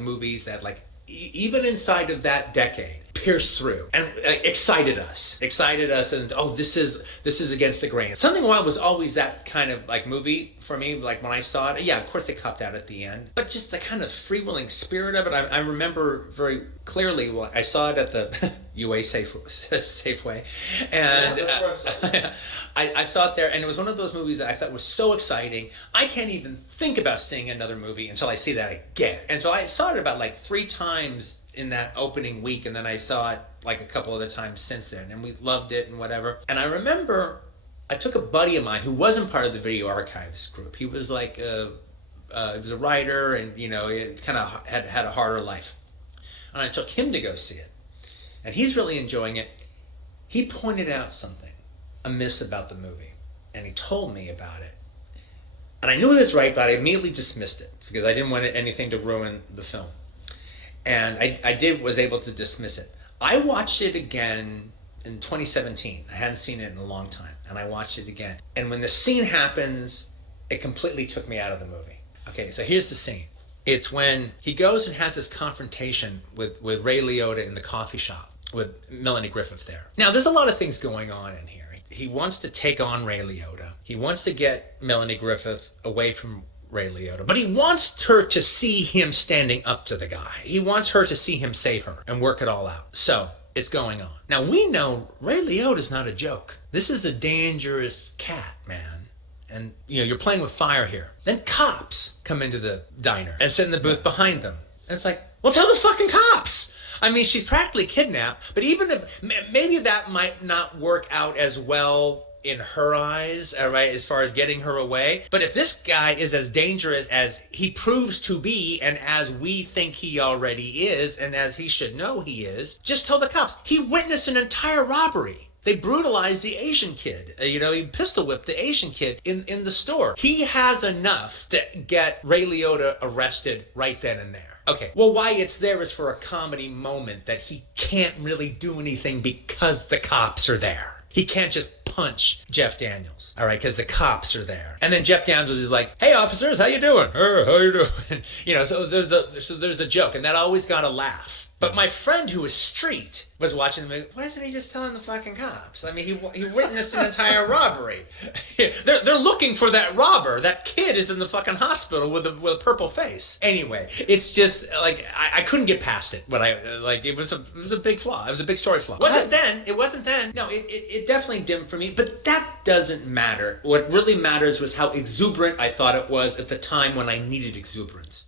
movies that like even inside of that decade pierced through and excited us and oh, this is against the grain. Something Wild was always that kind of like movie for me. Like when I saw it, yeah, of course they copped out at the end, but just the kind of freewheeling spirit of it, I remember very clearly. Well, I saw it at the UA Safeway, and I saw it there, and it was one of those movies that I thought was so exciting. I can't even think about seeing another movie until I see that again. And so I saw it about like 3 times in that opening week, and then I saw it like a couple other times since then, and we loved it and whatever. And I remember I took a buddy of mine who wasn't part of the Video Archives group. He was like he was a writer, and he kind of had a harder life. And I took him to go see it, and he's really enjoying it. He pointed out something amiss about the movie, and he told me about it. And I knew he was right, but I immediately dismissed it because I didn't want anything to ruin the film. And I was able to dismiss it. I watched it again in 2017. I hadn't seen it in a long time, and I watched it again. And when the scene happens, it completely took me out of the movie. Okay, so here's the scene. It's when he goes and has this confrontation with Ray Liotta in the coffee shop with Melanie Griffith there. Now, there's a lot of things going on in here. He wants to take on Ray Liotta. He wants to get Melanie Griffith away from Ray Liotta, but he wants her to see him standing up to the guy. He wants her to see him save her and work it all out. So it's going on. Now we know Ray Liotta's not a joke. This is a dangerous cat, man. And you're playing with fire here. Then cops come into the diner and sit in the booth behind them. And it's like, well, tell the fucking cops. I mean, she's practically kidnapped, but even if maybe that might not work out as well in her eyes, all right, as far as getting her away. But if this guy is as dangerous as he proves to be, and as we think he already is, and as he should know he is, just tell the cops. He witnessed an entire robbery. They brutalized the Asian kid. He pistol whipped the Asian kid in the store. He has enough to get Ray Liotta arrested right then and there. Okay, well, why it's there is for a comedy moment that he can't really do anything because the cops are there. He can't just punch Jeff Daniels, all right, because the cops are there. And then Jeff Daniels is like, hey, officers, how you doing? How you doing? So there's a joke, and that always got a laugh. But my friend who was street was watching the movie. Why isn't he just telling the fucking cops? I mean, he witnessed an entire robbery. They're looking for that robber. That kid is in the fucking hospital with a purple face. Anyway, it's just like I couldn't get past it. But it was a big flaw. It was a big story flaw. It wasn't then. No, it definitely dimmed for me. But that doesn't matter. What really matters was how exuberant I thought it was at the time when I needed exuberance.